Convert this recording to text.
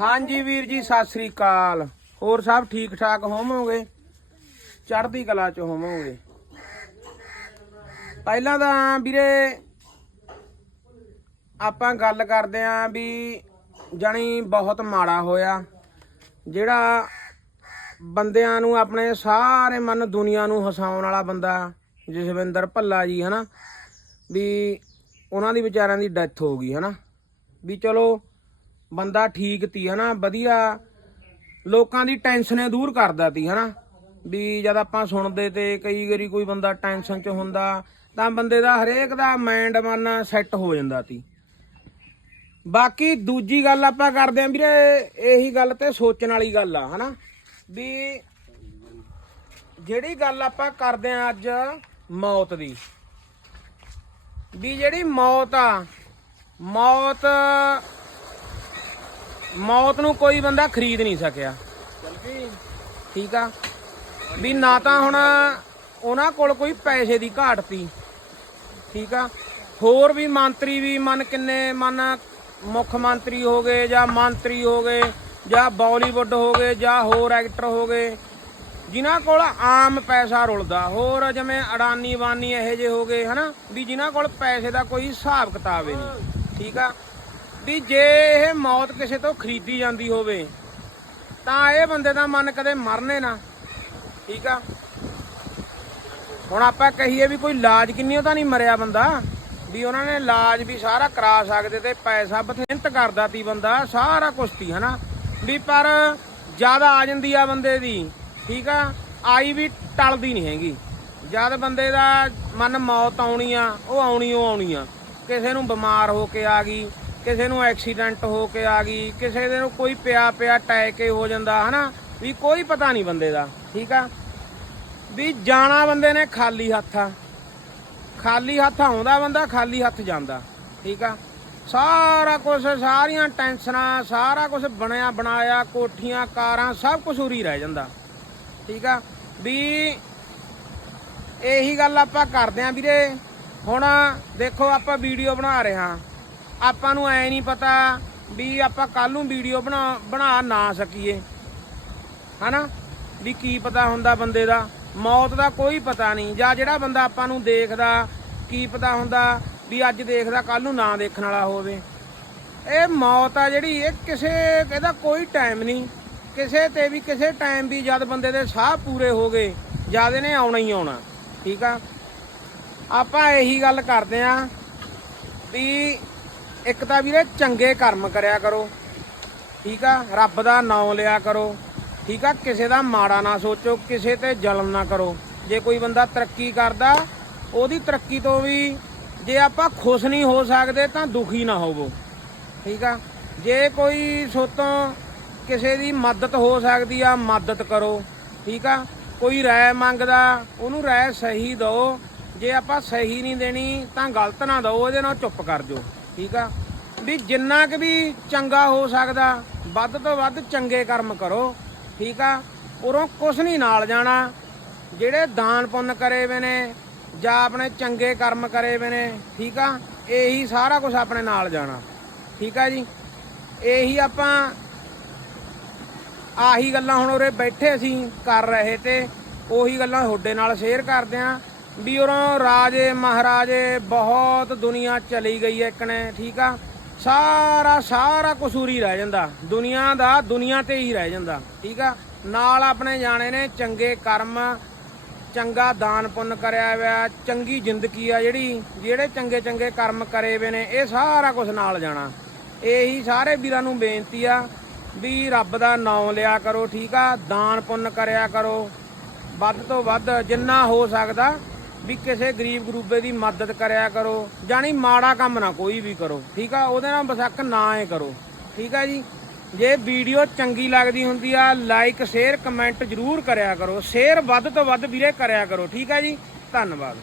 ਹਾਂਜੀ ਵੀਰ ਜੀ ਸਤਿ ਸ੍ਰੀ ਅਕਾਲ। ਹੋਰ ਸਭ ਠੀਕ ਠਾਕ ਹੋਵੋਗੇ? ਚੜ੍ਹਦੀ ਕਲਾ ਚ ਹੋਵੋਗੇ। ਪਹਿਲਾਂ ਤਾਂ ਵੀਰੇ ਆਪਾਂ ਗੱਲ ਕਰਦੇ ਆਂ ਵੀ ਜਾਣੀ ਬਹੁਤ ਮਾੜਾ ਹੋਇਆ ਜਿਹੜਾ ਬੰਦਿਆਂ ਨੂੰ ਆਪਣੇ ਸਾਰੇ ਮਨ ਦੁਨੀਆ ਨੂੰ ਹਸਾਉਣ ਵਾਲਾ ਬੰਦਾ ਜਸਵਿੰਦਰ ਭੱਲਾ ਜੀ ਹਨਾ? ਵੀ ਉਹਨਾਂ ਦੀ ਵਿਚਾਰਿਆਂ ਦੀ ਡੈਥ ਹੋ ਗਈ ਹਨਾ? ਵੀ ਚਲੋ ਬੰਦਾ ਠੀਕ ਤੀ, ਹਨਾ? ਵਧੀਆ। ਲੋਕਾਂ ਦੀ ਟੈਨਸ਼ਨੇ ਦੂਰ ਕਰਦਾ ਤੀ, ਹਨਾ? ਵੀ ਜਦ ਆਪਾਂ ਸੁਣਦੇ ਤੇ ਕਈ ਵਾਰੀ ਕੋਈ ਬੰਦਾ ਟੈਨਸ਼ਨ 'ਚ ਹੁੰਦਾ, ਤਾਂ ਬੰਦੇ ਦਾ ਹਰੇਕ ਦਾ ਮਾਈਂਡ ਮਨ ਸੈੱਟ ਹੋ ਜਾਂਦਾ ਤੀ। ਬਾਕੀ ਦੂਜੀ ਗੱਲ ਆਪਾਂ ਕਰਦੇ ਆਂ ਵੀਰੇ, ਇਹੀ ਗੱਲ ਤੇ ਸੋਚਣ ਵਾਲੀ ਗੱਲ ਆ, ਹਨਾ? ਵੀ ਜਿਹੜੀ ਗੱਲ ਆਪਾਂ ਕਰਦੇ ਆਂ ਅੱਜ ਮੌਤ ਦੀ, ਵੀ ਜਿਹੜੀ ਮੌਤ ਆ, ਮੌਤ ਮੌਤ ਨੂੰ ਕੋਈ ਬੰਦਾ ਖਰੀਦ ਨਹੀਂ ਸਕਿਆ। ਠੀਕ ਆ? ਵੀ ਨਾ ਤਾਂ ਹੁਣ ਉਹਨਾਂ ਕੋਲ ਕੋਈ ਪੈਸੇ ਦੀ ਘਾਟ ਤੀ ਠੀਕ ਆ? ਹੋਰ ਵੀ ਮੰਤਰੀ ਵੀ ਮਨ ਕਿੰਨੇ ਮਨ ਮੁੱਖ ਮੰਤਰੀ ਹੋ ਗਏ ਜਾਂ ਮੰਤਰੀ ਹੋ ਗਏ ਜਾਂ ਬਾਲੀਵੁੱਡ ਹੋ ਗਏ ਜਾਂ ਹੋਰ ਐਕਟਰ ਹੋ ਗਏ, ਜਿਨ੍ਹਾਂ ਕੋਲ ਆਮ ਪੈਸਾ ਰੁਲਦਾ, ਹੋਰ ਜਿਵੇਂ ਅਡਾਨੀ ਵਾਨੀ ਇਹੋ ਜਿਹੇ ਹੋ ਗਏ, ਹਨਾ? ਵੀ ਜਿਨ੍ਹਾਂ ਕੋਲ ਪੈਸੇ ਦਾ ਕੋਈ ਹਿਸਾਬ ਕਿਤਾਬ ਹੀ ਨਹੀਂ। ਠੀਕ ਆ? ਵੀ ਜੇ ਇਹ ਮੌਤ ਕਿਸੇ ਤੋਂ ਖਰੀਦੀ ਜਾਂਦੀ ਹੋਵੇ, ਤਾਂ ਇਹ ਬੰਦੇ ਦਾ ਮਨ ਕਦੇ ਮਰਨੇ ਨਾ। ਠੀਕ ਆ? ਹੁਣ ਆਪਾਂ ਕਹੀਏ ਵੀ ਕੋਈ ਇਲਾਜ ਕਿੰਨੀ ਤਾਂ ਨਹੀਂ ਮਰਿਆ ਬੰਦਾ। ਵੀ ਉਹਨਾਂ ਨੇ ਇਲਾਜ ਵੀ ਸਾਰਾ ਕਰਾ ਸਕਦੇ ਤੇ ਪੈਸਾ ਬਥੇਂਤ ਕਰਦਾ ਤੀ ਬੰਦਾ, ਸਾਰਾ ਕੁਛ ਤੀ ਹਨਾ? ਵੀ ਪਰ ਜ਼ਿਆਦਾ ਆ ਜਾਂਦੀ ਆ ਬੰਦੇ ਦੀ, ਠੀਕ ਆ? ਆਈ ਵੀ ਟਲਦੀ ਨਹੀਂ ਹੈਗੀ। ਜਦ ਬੰਦੇ ਦਾ ਮਨ ਮੌਤ ਆਉਣੀ ਆ, ਉਹ ਆਉਣੀ ਉਹ ਆਉਣੀ ਆ। ਕਿਸੇ ਨੂੰ ਬਿਮਾਰ ਹੋ ਕੇ ਆ ਗਈ ਕਿਸੇ ਨੂੰ ਐਕਸੀਡੈਂਟ ਹੋ ਕੇ ਆ ਗਈ, ਕਿਸੇ ਦੇ ਨੂੰ ਕੋਈ ਪਿਆ ਪਿਆ ਟੈਕ ਹੋ ਜਾਂਦਾ, ਹਨਾ? ਵੀ ਕੋਈ ਪਤਾ ਨਹੀਂ ਬੰਦੇ ਦਾ, ਠੀਕ ਆ? ਵੀ ਜਾਣਾ ਬੰਦੇ ਨੇ ਖਾਲੀ ਹੱਥ ਆ। ਖਾਲੀ ਹੱਥ ਆਉਂਦਾ ਬੰਦਾ, ਖਾਲੀ ਹੱਥ ਜਾਂਦਾ, ਠੀਕ ਆ? ਸਾਰਾ ਕੁਝ ਸਾਰੀਆਂ ਟੈਨਸ਼ਨਾਂ ਸਾਰਾ ਕੁਝ ਬਣਿਆ ਬਣਾਇਆ, ਕੋਠੀਆਂ, ਕਾਰਾਂ, ਸਭ ਕੁਝ ਉਰੀ ਰਹਿ ਜਾਂਦਾ, ਠੀਕ ਆ? ਵੀ ਇਹੀ ਗੱਲ ਆਪਾਂ ਕਰਦੇ ਆਂ ਵੀਰੇ। ਹੁਣ ਦੇਖੋ, ਆਪਾਂ ਵੀਡੀਓ ਬਣਾ ਰਹੇ ਹਾਂ ਆਪਾਂ ਨੂੰ ਐ ਨਹੀਂ ਪਤਾ ਵੀ ਆਪਾਂ ਕੱਲ ਨੂੰ ਵੀਡੀਓ ਬਣਾ ਬਣਾ ਨਾ ਸਕੀਏ। ਹਨਾ? ਵੀ ਕੀ ਪਤਾ ਹੁੰਦਾ ਬੰਦੇ ਦਾ। ਮੌਤ ਦਾ ਕੋਈ ਪਤਾ ਨਹੀਂ। ਜਾਂ ਜਿਹੜਾ ਬੰਦਾ ਆਪਾਂ ਨੂੰ ਦੇਖਦਾ, ਕੀ ਪਤਾ ਹੁੰਦਾ ਵੀ ਅੱਜ ਦੇਖਦਾ ਕੱਲ ਨੂੰ ਨਾ ਦੇਖਣ ਵਾਲਾ ਹੋਵੇ। ਇਹ ਮੌਤ ਆ ਜਿਹੜੀ, ਇਹ ਕਿਸੇ, ਇਹਦਾ ਕੋਈ ਟਾਈਮ ਨਹੀਂ। ਕਿਸੇ ਤੇ ਵੀ, ਕਿਸੇ ਟਾਈਮ ਵੀ ਜਦ ਬੰਦੇ ਦੇ ਸਾਹ ਪੂਰੇ ਹੋ ਗਏ, ਜਦ ਇਹਨੇ ਆਉਣਾ ਹੀ ਆਉਣਾ। ਠੀਕ ਆ? ਆਪਾਂ ਇਹੀ ਗੱਲ ਕਰਦੇ ਆਂ ਵੀ ਇੱਕ ਤਾਂ ਵੀਰੇ ਚੰਗੇ ਕਰਮ ਕਰਿਆ ਕਰੋ, ਠੀਕ ਆ? ਰੱਬ ਦਾ ਨਾਮ ਲਿਆ ਕਰੋ, ਠੀਕ ਆ? ਕਿਸੇ ਦਾ ਮਾੜਾ ਨਾ ਸੋਚੋ, ਕਿਸੇ ਤੇ ਜ਼ੁਲਮ ਨਾ ਕਰੋ। ਜੇ ਕੋਈ ਬੰਦਾ ਤਰੱਕੀ ਕਰਦਾ, ਉਹਦੀ ਤਰੱਕੀ ਤੋਂ ਵੀ ਜੇ ਆਪਾਂ ਖੁਸ਼ ਨਹੀਂ ਹੋ ਸਕਦੇ ਤਾਂ ਦੁਖੀ ਨਾ ਹੋਵੋ, ਠੀਕ ਆ? ਜੇ ਕੋਈ ਸੋਤੋਂ ਕਿਸੇ ਦੀ ਮਦਦ ਹੋ ਸਕਦੀ ਆ, ਮਦਦ ਕਰੋ, ਠੀਕ ਆ? ਕੋਈ ਰਾਏ ਮੰਗਦਾ, ਉਹਨੂੰ ਰਾਏ ਸਹੀ ਦਿਓ। ਜੇ ਆਪਾਂ ਸਹੀ ਨਹੀਂ ਦੇਣੀ ਤਾਂ ਗਲਤ ਨਾ ਦਿਓ, ਉਹਦੇ ਨਾਲ ਚੁੱਪ ਕਰ ਜਾਓ। ਠੀਕ ਆ? ਵੀ ਜਿੰਨਾ ਕੁ ਵੀ ਚੰਗਾ ਹੋ ਸਕਦਾ, ਵੱਧ ਤੋਂ ਵੱਧ ਚੰਗੇ ਕਰਮ ਕਰੋ, ਠੀਕ ਆ? ਉਰੋਂ ਕੁਛ ਨਹੀਂ ਨਾਲ ਜਾਣਾ। ਜਿਹੜੇ ਦਾਨ ਪੁੰਨ ਕਰੇ ਵੇ ਨੇ, ਜਾਂ ਆਪਣੇ ਚੰਗੇ ਕਰਮ ਕਰੇ ਵੇ ਨੇ, ਠੀਕ ਆ? ਇਹੀ ਸਾਰਾ ਕੁਝ ਆਪਣੇ ਨਾਲ ਜਾਣਾ। ਠੀਕ ਆ ਜੀ? ਇਹੀ ਆਪਾਂ ਆਹੀ ਗੱਲਾਂ ਹੁਣ ਉਰੇ ਬੈਠੇ ਅਸੀਂ ਕਰ ਰਹੇ ਤੇ, ਉਹੀ ਗੱਲਾਂ ਤੁਹਾਡੇ ਨਾਲ ਸ਼ੇਅਰ ਕਰਦੇ ਆਂ। ਵੀ ਉਰੋਂ ਰਾਜੇ ਮਹਾਰਾਜੇ, ਬਹੁਤ ਦੁਨੀਆ ਚਲੀ ਗਈ ਇੱਕ ਨੇ, ਠੀਕ ਆ? ਸਾਰਾ ਸਾਰਾ ਕਸੂਰੀ ਰਹਿ ਜਾਂਦਾ। ਦੁਨੀਆ ਦਾ ਦੁਨੀਆ ਤੇ ਹੀ ਰਹਿ ਜਾਂਦਾ, ਠੀਕ ਆ? ਨਾਲ ਆਪਣੇ ਜਾਣੇ ਨੇ ਚੰਗੇ ਕਰਮ, ਚੰਗਾ ਦਾਨ ਪੁੰਨ ਕਰਿਆ ਹੋਇਆ, ਚੰਗੀ ਜ਼ਿੰਦਗੀ ਆ ਜਿਹੜੀ, ਜਿਹੜੇ ਚੰਗੇ ਚੰਗੇ ਕਰਮ ਕਰੇ ਵੇ ਨੇ, ਇਹ ਸਾਰਾ ਕੁਝ ਨਾਲ ਜਾਣਾ। ਇਹੀ ਸਾਰੇ ਵੀਰਾਂ ਨੂੰ ਬੇਨਤੀ ਆ ਵੀ ਰੱਬ ਦਾ ਨਾਮ ਲਿਆ ਕਰੋ, ਠੀਕ ਆ? ਦਾਨ ਪੁੰਨ ਕਰਿਆ ਕਰੋ। ਵੱਧ ਤੋਂ ਵੱਧ ਜਿੰਨਾ ਹੋ ਸਕਦਾ ਵੀ ਕਿਸੇ ਗਰੀਬ ਗਰੂਬੇ ਦੀ ਮਦਦ ਕਰਿਆ ਕਰੋ, ਜਾਣੀ ਮਾੜਾ ਕੰਮ ਨਾ ਕੋਈ ਵੀ ਕਰੋ, ਠੀਕ ਆ? ਉਹਦੇ ਨਾਲ ਬਸਕ ਨਾ ਏ ਕਰੋ, ਠੀਕ ਆ ਜੀ? ਜੇ ਵੀਡੀਓ ਚੰਗੀ ਲੱਗਦੀ ਹੁੰਦੀ ਆ ਲਾਈਕ ਸ਼ੇਅਰ ਕਮੈਂਟ ਜਰੂਰ ਕਰਿਆ ਕਰੋ ਸ਼ੇਅਰ ਵੱਧ ਤੋਂ ਵੱਧ ਵੀਰੇ ਕਰਿਆ ਕਰੋ, ਠੀਕ ਆ ਜੀ? ਧੰਨਵਾਦ।